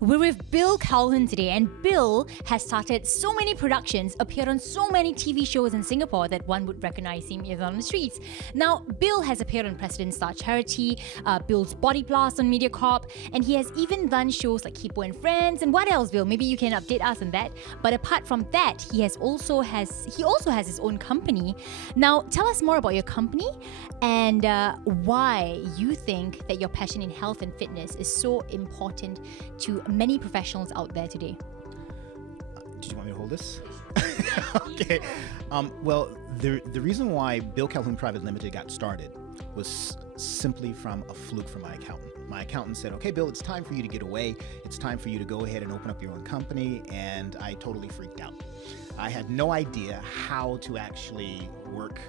We're with Bill Calhoun today, and Bill has started so many productions, appeared on so many TV shows in Singapore that one would recognize him even on the streets. Now, Bill has appeared on President's Star Charity, Bill's Body Blast on MediaCorp, and he has even done shows like Hippo and Friends. And what else, Bill? Maybe you can update us on that. But apart from that, he also has his own company. Now, tell us more about your company and why you think that your passion in health and fitness is so important to many professionals out there today. Did you want me to hold this? Okay. Well, the reason why Bill Calhoun Private Limited got started was simply from a fluke from my accountant. My accountant said, okay, Bill, it's time for you to get away. It's time for you to go ahead and open up your own company. And I totally freaked out. I had no idea how to actually work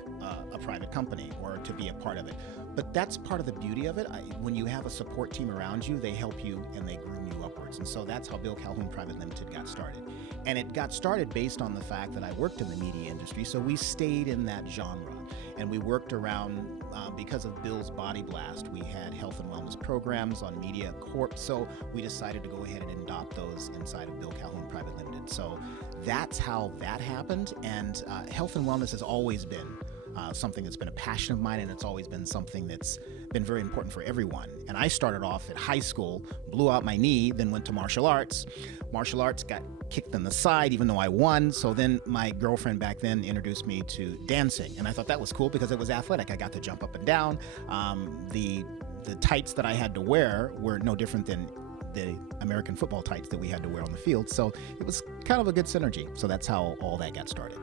a private company or to be a part of it. But that's part of the beauty of it. When you have a support team around you, they help you and they groom you upwards. And so that's how Bill Calhoun Private Limited got started. And it got started based on the fact that I worked in the media industry. So we stayed in that genre and we worked around, because of Bill's Body Blast, we had health and wellness programs on Media Corp. So we decided to go ahead and adopt those inside of Bill Calhoun Private Limited. So that's how that happened. And health and wellness has always been something that's been a passion of mine, and it's always been something that's been very important for everyone. And I started off at high school, blew out my knee, then went to martial arts. Martial arts got kicked in the side, even though I won. So then my girlfriend back then introduced me to dancing, and I thought that was cool because it was athletic. I got to jump up and down. The tights that I had to wear were no different than the American football tights that we had to wear on the field. So it was kind of a good synergy. So that's how all that got started.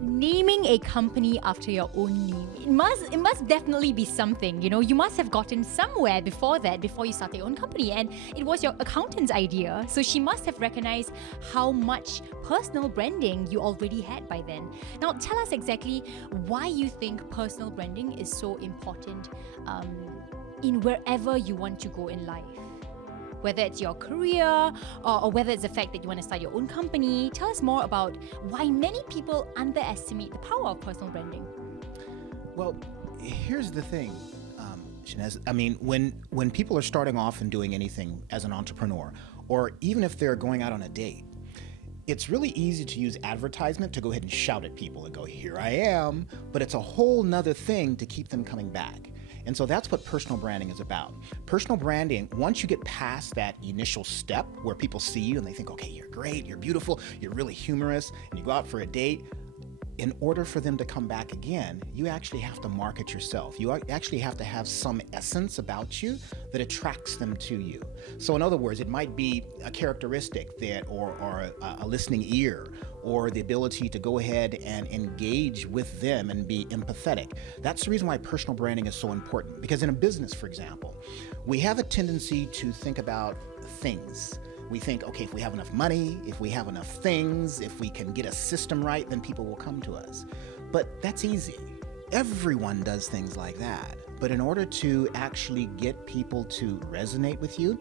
Naming a company after your own name, it must definitely be something. You must have gotten somewhere before you started your own company, and it was your accountant's idea, so she must have recognized how much personal branding you already had by then. Now, tell us exactly why you think personal branding is so important in wherever you want to go in life. Whether it's your career or whether it's the fact that you want to start your own company. Tell us more about why many people underestimate the power of personal branding. Well, here's the thing, Shehnaz. I mean, when people are starting off and doing anything as an entrepreneur, or even if they're going out on a date, it's really easy to use advertisement to go ahead and shout at people and go, here I am, but it's a whole nother thing to keep them coming back. And so that's what personal branding is about. Personal branding, once you get past that initial step where people see you and they think, okay, you're great, you're beautiful, you're really humorous, and you go out for a date, in order for them to come back again, you actually have to market yourself. You actually have to have some essence about you that attracts them to you. So in other words, it might be a characteristic that, or a listening ear, or the ability to go ahead and engage with them and be empathetic. That's the reason why personal branding is so important. Because in a business, for example, we have a tendency to think about things. We think, okay, if we have enough money, if we have enough things, if we can get a system right, then people will come to us. But that's easy. Everyone does things like that. But in order to actually get people to resonate with you,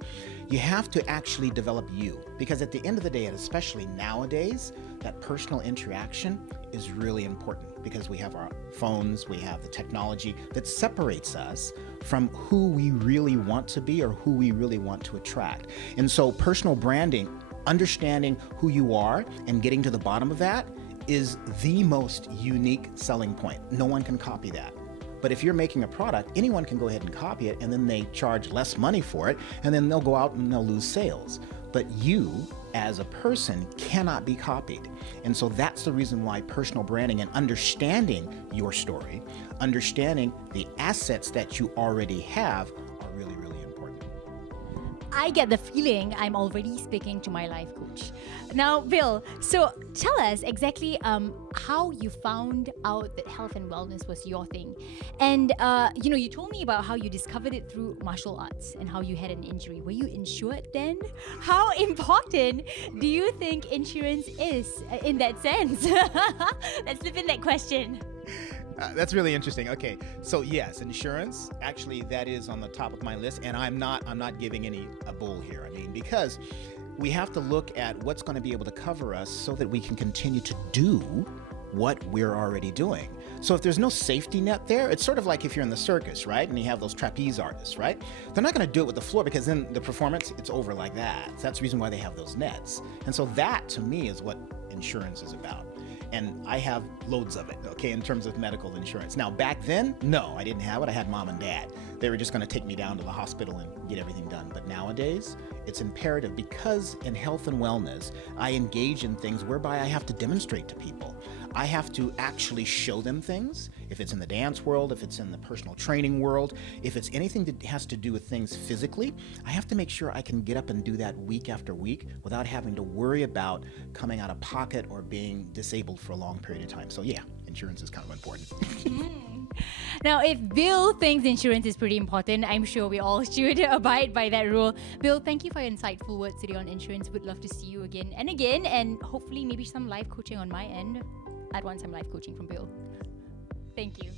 you have to actually develop you. Because at the end of the day, and especially nowadays, that personal interaction is really important because we have our phones, we have the technology that separates us from who we really want to be or who we really want to attract. And so personal branding, understanding who you are and getting to the bottom of that is the most unique selling point. No one can copy that. But if you're making a product, anyone can go ahead and copy it, and then they charge less money for it, and then they'll go out and they'll lose sales. But you, as a person, cannot be copied. And so that's the reason why personal branding and understanding your story, understanding the assets that you already have are really, really important. I get the feeling I'm already speaking to my life coach. Now, Bill, so tell us exactly how you found out that health and wellness was your thing. And, you told me about how you discovered it through martial arts and how you had an injury. Were you insured then? How important do you think insurance is in that sense? Let's slip in that question. That's really interesting. Okay, so yes, insurance, actually that is on the top of my list, and I'm not giving a bull here. I mean, because we have to look at what's going to be able to cover us so that we can continue to do what we're already doing. So if there's no safety net there, it's sort of like if you're in the circus, right? And you have those trapeze artists, right? They're not going to do it with the floor because then the performance, it's over like that. So that's the reason why they have those nets. And so that, to me, is what insurance is about. And I have loads of it, okay, in terms of medical insurance. Now, back then, no, I didn't have it. I had mom and dad. They were just going to take me down to the hospital and get everything done. But nowadays, it's imperative because in health and wellness, I engage in things whereby I have to demonstrate to people. I have to actually show them things. If it's in the dance world, if it's in the personal training world, if it's anything that has to do with things physically, I have to make sure I can get up and do that week after week without having to worry about coming out of pocket or being disabled for a long period of time. So yeah, insurance is kind of important. Now, if Bill thinks insurance is pretty important, I'm sure we all should abide by that rule. Bill, thank you for your insightful words today on insurance. Would love to see you again and again, and hopefully maybe some live coaching on my end. I'd want some live coaching from Bill. Thank you.